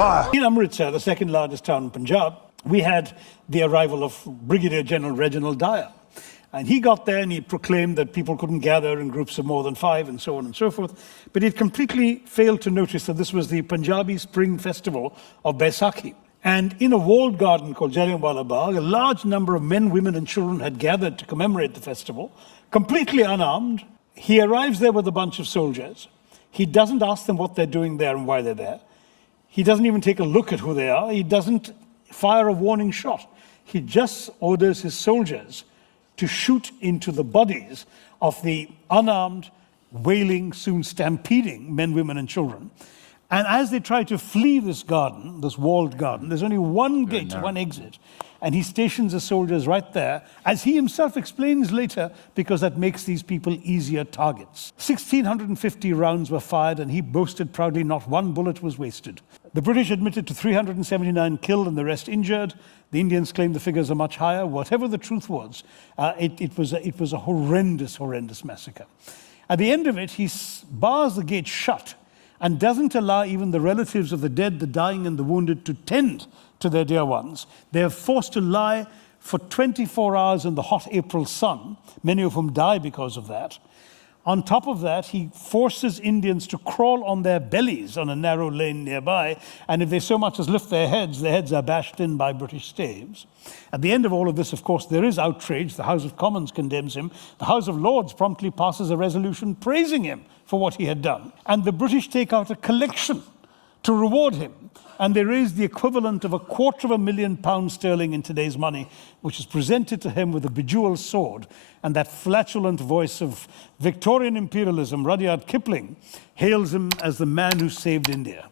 fire. In Amritsar, the second largest town in Punjab, we had the arrival of Brigadier General Reginald Dyer. And he got there and he proclaimed that people couldn't gather in groups of more than 5 and so on and so forth. But he completely failed to notice that this was the Punjabi Spring Festival of Baisakhi. And in a walled garden called Jallianwala Bagh, a large number of men, women and children had gathered to commemorate the festival, completely unarmed. He arrives there with a bunch of soldiers. He doesn't ask them what they're doing there and why they're there. He doesn't even take a look at who they are. He doesn't fire a warning shot. He just orders his soldiers to shoot into the bodies of the unarmed, wailing, soon stampeding men, women and children. And as they try to flee this garden, this walled garden, there's only one gate, one exit. And he stations the soldiers right there, as he himself explains later, because that makes these people easier targets. 1,650 rounds were fired, and he boasted proudly not one bullet was wasted. The British admitted to 379 killed and the rest injured. The Indians claimed the figures are much higher. Whatever the truth was, it was a horrendous, horrendous massacre. At the end of it, he bars the gate shut and doesn't allow even the relatives of the dead, the dying and the wounded to tend to their dear ones. They are forced to lie for 24 hours in the hot April sun, many of whom die because of that. On top of that, he forces Indians to crawl on their bellies on a narrow lane nearby, and if they so much as lift their heads are bashed in by British staves. At the end of all of this, of course, there is outrage. The House of Commons condemns him. The House of Lords promptly passes a resolution praising him for what he had done. And the British take out a collection to reward him. And they raised the equivalent of £250,000 in today's money, which is presented to him with a bejeweled sword. And that flatulent voice of Victorian imperialism, Rudyard Kipling, hails him as the man who saved India.